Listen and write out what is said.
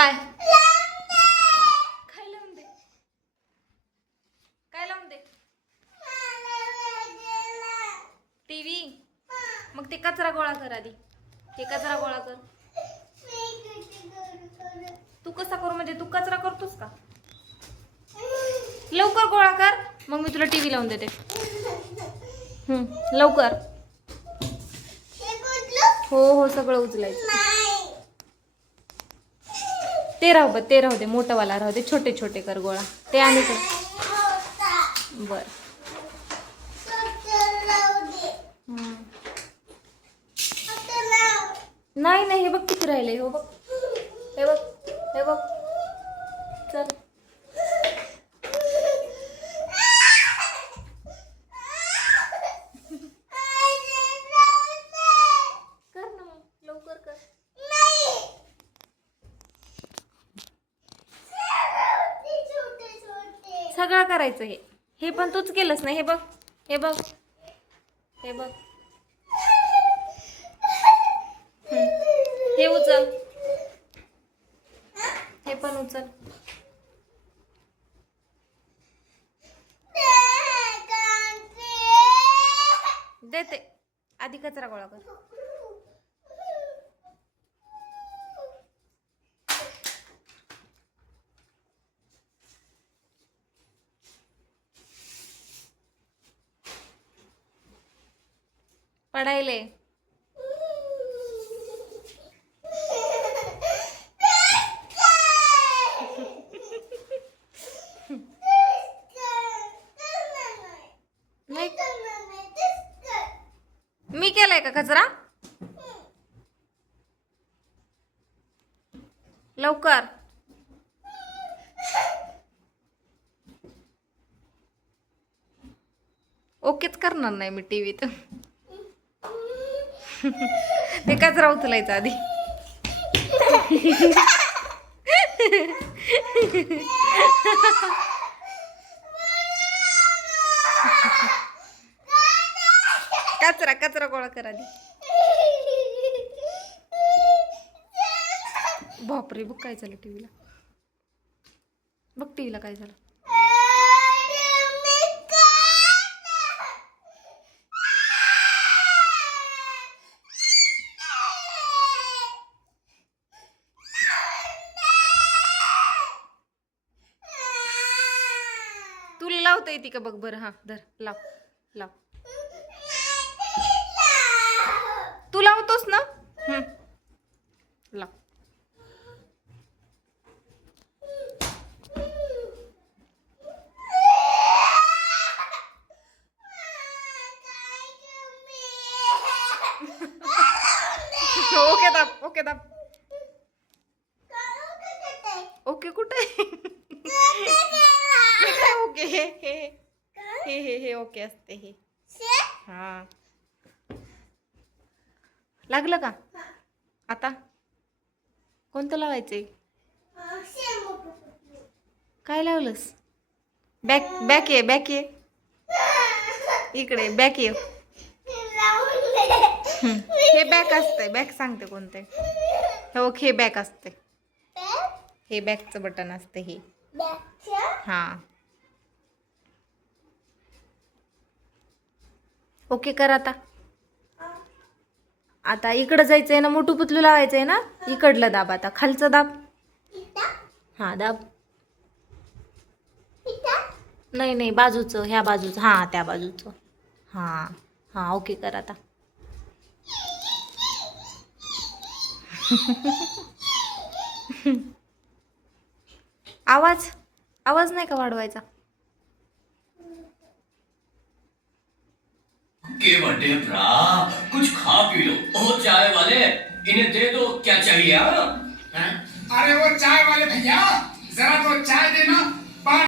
काय काय लावून दे, काय लावून दे? टीव्ही. मग ते कचरा गोळा कर आधी, ते कचरा गोळा कर. तू कसा करू म्हणजे तू कचरा करतोस का? लवकर गोळा कर, मग मी तुला टीव्ही लावून देते. लवकर. हो हो सगळं उचलायचं. ते राहू ते राहू दे, मोठंवाला राहू दे, छोटे छोटे कर गोळा. ते आणि कर. बर. नाही नाही, हे बघ किती राहिले. हो बघ, हे बघ, हे बघ. चल कर ना मग, लवकर कर. सगळं करायचं. हे पण तूच केलंस ना. हे बघ, हे बघ, हे बघ. हे उचल, हे पण उचल. देते. आधी कचरा गोळा कर. पडायले. मी केलाय का कचरा? लवकर. ओकेच करणार नाही मी टीव्हीत. ते कचरा उचलायचा आधी. कचरा कचरा गोळा कर आधी. बापरे, बघ काय झालं टीव्हीला. बघ टीव्हीला काय झालं. तुला लावता येते का बघ बरं. हा धर, लाव लाव. तू लावतोस ना. लाव. ओके दाब, ओके दाब. ओके कुठे? काय ओके? हे हे हे हे हे ओके असते हे. हा लागलं का? आता कोणतं लावायचंय? काय लावलंस? बॅक बॅक ये, बॅक ये इकडे, बॅक ये. हे बॅक असते. बॅक सांगते कोणते. हो हे बॅक असते. हे बॅकचं बटन असते हे. हा ओके कर आता. आता इकडं जायचंय ना, मोठू पुतलू लावायचंय ना. इकडलं दाब, आता खालचं दाब. हा दाब. नाही नाही, बाजूचं, ह्या बाजूचं. हा त्या बाजूचं. हा हा ओके कर आता. आवाज आवाज नाही का वाढवायचा? के बर्थडे भ्रा, कुछ खा पी लो. ओ चाय वाले, इन्हें दे दो. क्या चाहिए? हाँ? अरे वो चाय वाले भैया, जरा तो चाय देना.